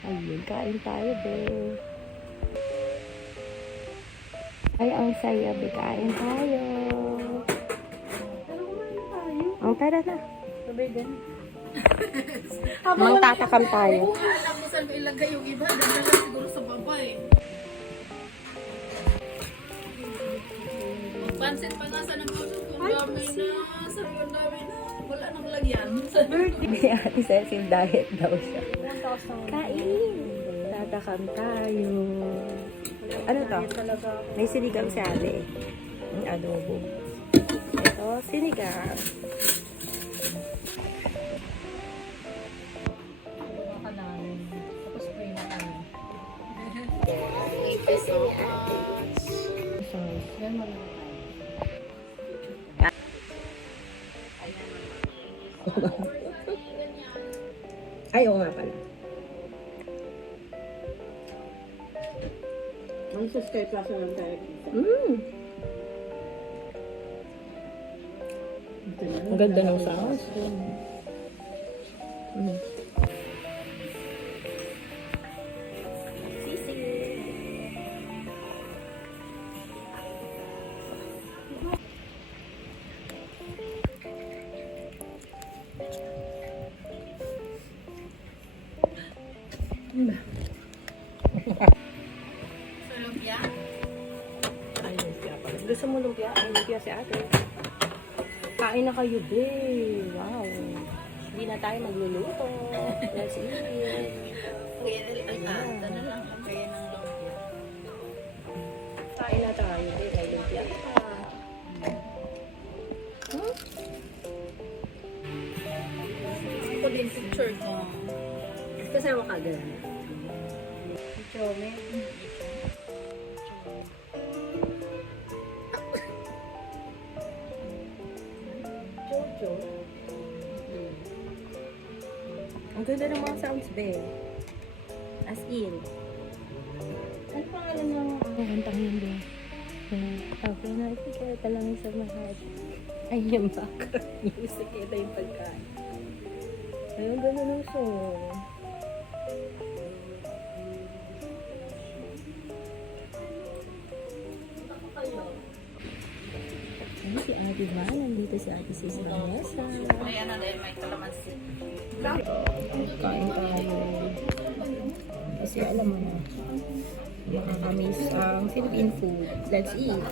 Ayun, kain tayo, be. Ay, ang saya, be. Kain tayo. Ang tara na. Sabay din. Mangtatakam tayo. Alam mo saan ko ilagay yung iba. Dala lang siguro sa baba eh. Magpansin pa nga sa nagtuto. Kung dami na. Sabi ko dami na. Wala nang lagyan. Birthday. Ate Cecil, diet daw siya. Kain. Tatakam tayo. Ano to? May sinigang si ate. Ang adobo. Ito, sinigang. Tapos pray na kami. Thank you so much. Yan mo rin tayo. Ay, oo nga pala. Ang subscribe klase ng tayo. Ang ganda ng sauce. Sisi. Sa lumpia? Ay, lumpia pala. Gusto mo lumpia? Ay, lumpia si ate. Kain na kayo, be. Wow. Hindi na tayo magluluto. Let's eat. Kaya na lang ang kaya ng lumpia. Kain na tayo, be. May lumpia pa. Ito din picture ko. Kasama ka agad. Chome. Jojo. Ang ganda ng mga sounds, be. As in. Ano pangalan ng Kantang yun, be. Okay na, sige, talangin sa mahal. Ay, yung background music, ito yung pagkain. Ayun, gano'n ng song. Ay, si Ate Van, nandito si Ate Sis Vanessa. Ayan na dahil may kalamansi. Kain tayo. Kasi alam mo na, makakamiss ang Philippine food. Let's eat.